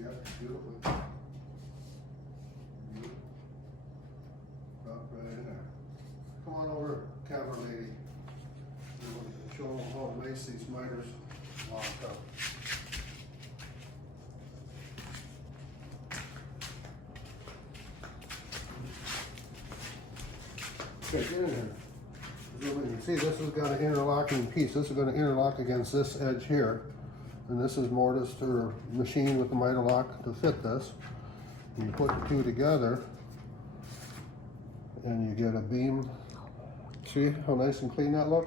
Yeah, beautiful. Drop right in there. Come on over, camera lady. We'll show them how nice these miters lock up. Okay, get in here. So when you see, this has got an interlocking piece. This is going to interlock against this edge here. And this is mortise or machine with the miter lock to fit this. And you put the two together and you get a beam. See how nice and clean that looks?